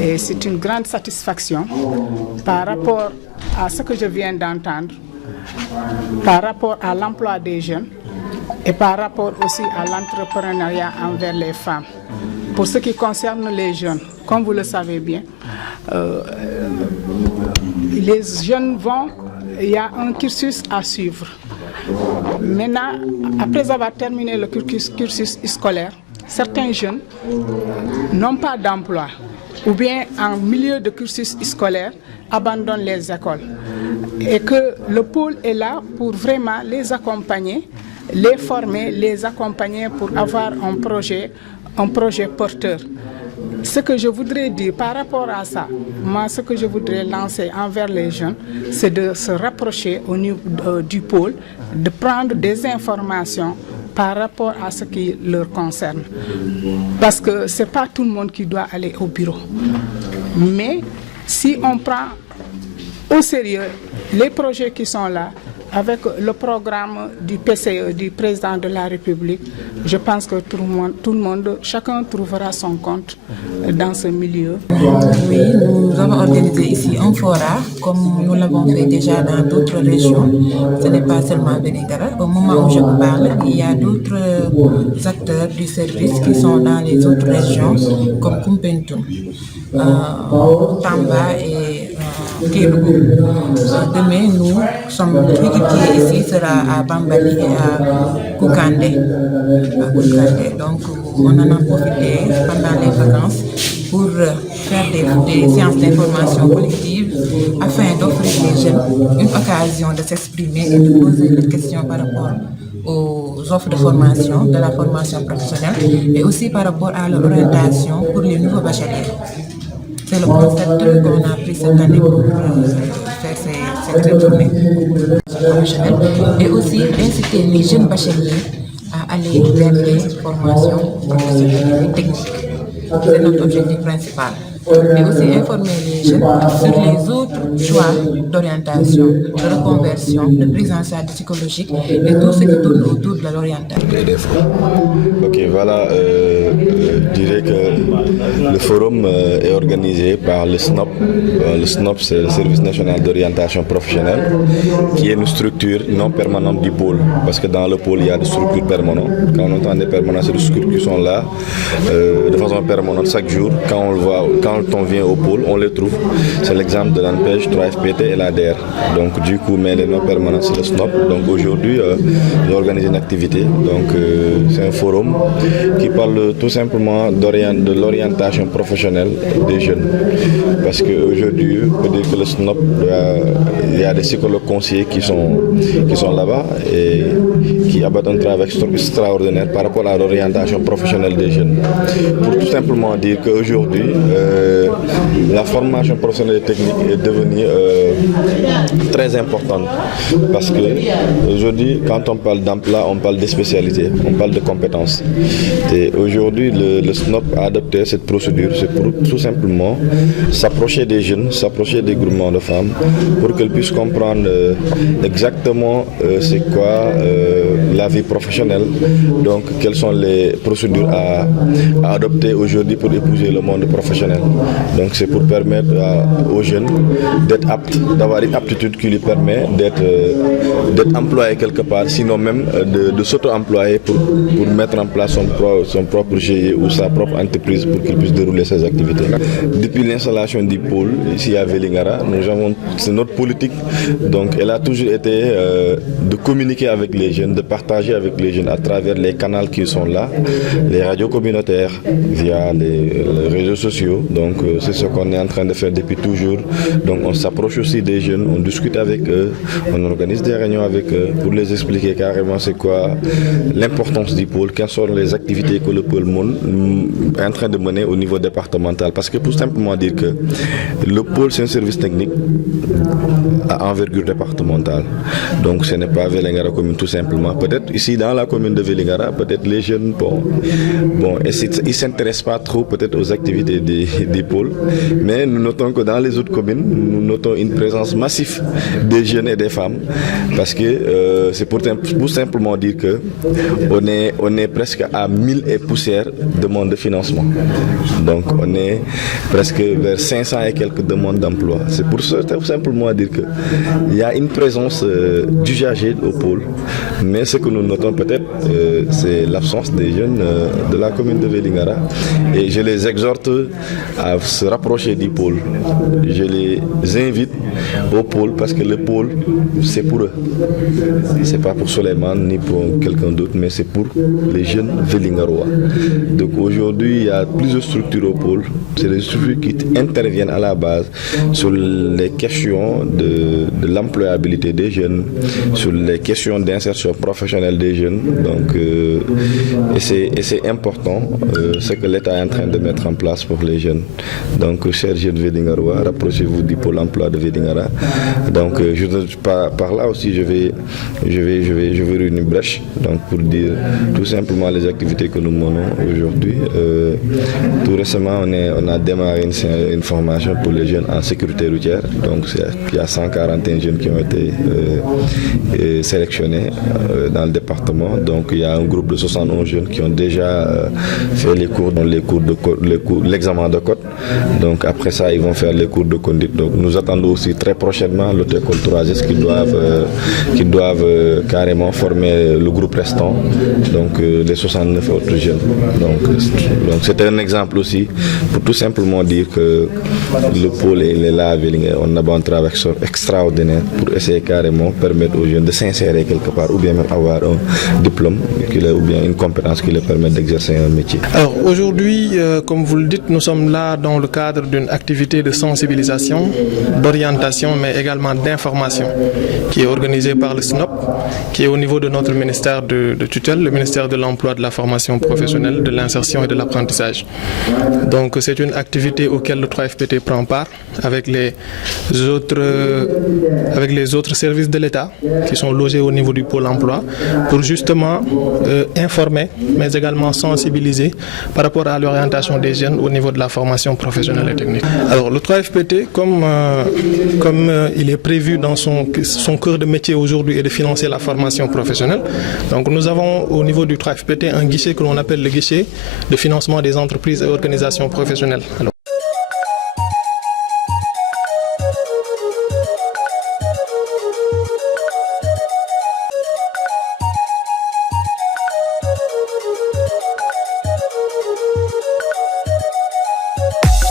Et c'est une grande satisfaction par rapport à ce que je viens d'entendre, par rapport à l'emploi des jeunes et par rapport aussi à l'entrepreneuriat envers les femmes. Pour ce qui concerne les jeunes, comme vous le savez bien, les jeunes il y a un cursus à suivre. Maintenant, après avoir terminé le cursus scolaire, certains jeunes n'ont pas d'emploi ou bien en milieu de cursus scolaire abandonnent les écoles. Et que le pôle est là pour vraiment les accompagner, les former, les accompagner pour avoir un projet porteur. Ce que je voudrais dire par rapport à ça, moi ce que je voudrais lancer envers les jeunes, c'est de se rapprocher au niveau du pôle, de prendre des informations par rapport à ce qui leur concerne. Parce que ce n'est pas tout le monde qui doit aller au bureau. Mais si on prend au sérieux les projets qui sont là, avec le programme du PCE, du président de la République, je pense que tout le monde, chacun trouvera son compte dans ce milieu. Oui, nous avons organisé ici un fora, comme nous l'avons fait déjà dans d'autres régions. Ce n'est pas seulement Vélingara. Au moment où je vous parle, il y a d'autres acteurs du service qui sont dans les autres régions, comme Koumpentoum, Tamba et Kédougou. Demain, nous sommes équipiers ici, sera à Bambali et à Koukandé. Donc, on en a profité pendant les vacances pour faire des séances d'information collective afin d'offrir aux jeunes une occasion de s'exprimer et de poser des questions par rapport aux offres de formation, de la formation professionnelle et aussi par rapport à leur orientation pour les nouveaux bacheliers. C'est le concept qu'on a pris cette année pour faire cette journée professionnelle et aussi inciter les jeunes bacheliers à aller vers les formations professionnelles et techniques. C'est notre objectif principal. Mais aussi informer les jeunes sur les autres choix d'orientation, de reconversion, de prise en charge psychologique et tout ce qui tourne autour de l'orientation. Ok, voilà, je dirais que le forum est organisé par le SNOP. Le SNOP, c'est le Service national d'orientation professionnelle, qui est une structure non permanente du pôle. Parce que dans le pôle, il y a des structures permanentes. Quand on entend des permanents, c'est des structures qui sont là de façon permanente chaque jour. Quand on vient au pôle, on les trouve. C'est l'exemple de l'ANPEJ, 3FPT et l'ADER. Donc du coup, mais les non permanents, c'est le SNOP. Donc aujourd'hui, j'ai organisé une activité. Donc c'est un forum qui parle tout simplement de l'orientation professionnelle des jeunes. Parce qu'aujourd'hui, on peut dire que le SNOP, il y a des psychologues conseillers qui sont là-bas et qui abattent un travail extraordinaire par rapport à l'orientation professionnelle des jeunes. Pour tout simplement dire qu'aujourd'hui, la formation professionnelle et technique est devenue très importante parce que aujourd'hui, quand on parle d'emploi, on parle de spécialité, on parle de compétences. Et aujourd'hui, le SNOP a adopté cette procédure, c'est pour tout simplement s'approcher des jeunes, s'approcher des groupements de femmes pour qu'elles puissent comprendre exactement c'est quoi la vie professionnelle, donc quelles sont les procédures à adopter aujourd'hui pour épouser le monde professionnel. Donc c'est pour permettre aux jeunes d'être aptes, d'avoir une aptitude qui lui permet d'être employé quelque part, sinon même de s'auto-employer pour mettre en place son propre GIE ou sa propre entreprise pour qu'il puisse dérouler ses activités. Depuis l'installation du pôle ici à Vélingara, c'est notre politique, donc elle a toujours été de communiquer avec les jeunes, de partager avec les jeunes à travers les canaux qui sont là, les radios communautaires, via les réseaux sociaux. Donc c'est ce qu'on est en train de faire depuis toujours. Donc on s'approche aussi des jeunes, on discute avec eux, on organise des réunions avec eux pour les expliquer carrément c'est quoi l'importance du pôle, quelles sont les activités que le pôle est en train de mener au niveau départemental. Parce que pour simplement dire que le pôle c'est un service technique à envergure départementale. Donc ce n'est pas Vélingara commune tout simplement. Peut-être peut-être ici dans la commune de Vélingara, peut-être les jeunes, ils ne s'intéressent pas trop peut-être aux activités des pôles, mais nous notons que dans les autres communes, nous notons une présence massive des jeunes et des femmes, parce que c'est pour simplement dire que on est presque à 1000 et poussières demandes de financement. Donc on est presque vers 500 et quelques demandes d'emploi. C'est pour ça, tout simplement dire qu'il y a une présence d'usagers au pôle, mais ce que nous notons peut-être, c'est l'absence des jeunes de la commune de Vélingara. Et je les exhorte à se rapprocher du pôle. Je les invite au pôle parce que le pôle, c'est pour eux. C'est pas pour Suleiman ni pour quelqu'un d'autre, mais c'est pour les jeunes Vélingarois. Donc aujourd'hui, il y a plusieurs structures au pôle. C'est des structures qui interviennent à la base sur les questions de l'employabilité des jeunes, sur les questions d'insertion professionnelle des jeunes. Donc, et c'est important ce que l'État est en train de mettre en place pour les jeunes. Donc, chers jeunes Vélingarois, rapprochez-vous du pôle emploi de Vélingara. Donc, par là aussi, je vais ouvrir une brèche donc, pour dire tout simplement les activités que nous menons aujourd'hui. Tout récemment, on a démarré une formation pour les jeunes en sécurité routière. Donc, il y a 141 jeunes qui ont été sélectionnés dans le département. Donc, il y a un groupe de 71 jeunes qui ont déjà fait l'examen de code. Donc, après ça, ils vont faire les cours de conduite. Donc, nous attendons aussi très prochainement l'autre école 3S qui doivent carrément former le groupe restant, donc les 69 autres jeunes. Donc c'était un exemple aussi pour tout simplement dire que le pôle est là à Vélingara. On a un travail extraordinaire pour essayer carrément de permettre aux jeunes de s'insérer quelque part ou bien même avoir un diplôme ou bien une compétence qui leur permet d'exercer un métier. Alors aujourd'hui, comme vous le dites, nous sommes là dans le cadre d'une activité de sensibilisation, d'orientation, mais également d'information qui est organisée par le SNOP, qui est au niveau de notre ministère de tutelle, le ministère de l'Emploi, de la formation professionnelle, de l'insertion et de l'apprentissage. Donc c'est une activité auquel le 3FPT prend part avec les autres services de l'État qui sont logés au niveau du pôle emploi pour justement informer, mais également sensibiliser par rapport à l'orientation des jeunes au niveau de la formation professionnelle et technique. Alors le 3FPT, comme il est prévu dans son cœur de métier aujourd'hui est de financer la formation professionnelle, donc nous avons au niveau du 3FPT un guichet que l'on appelle le guichet de financement des entreprises et organisations professionnelles. Alors,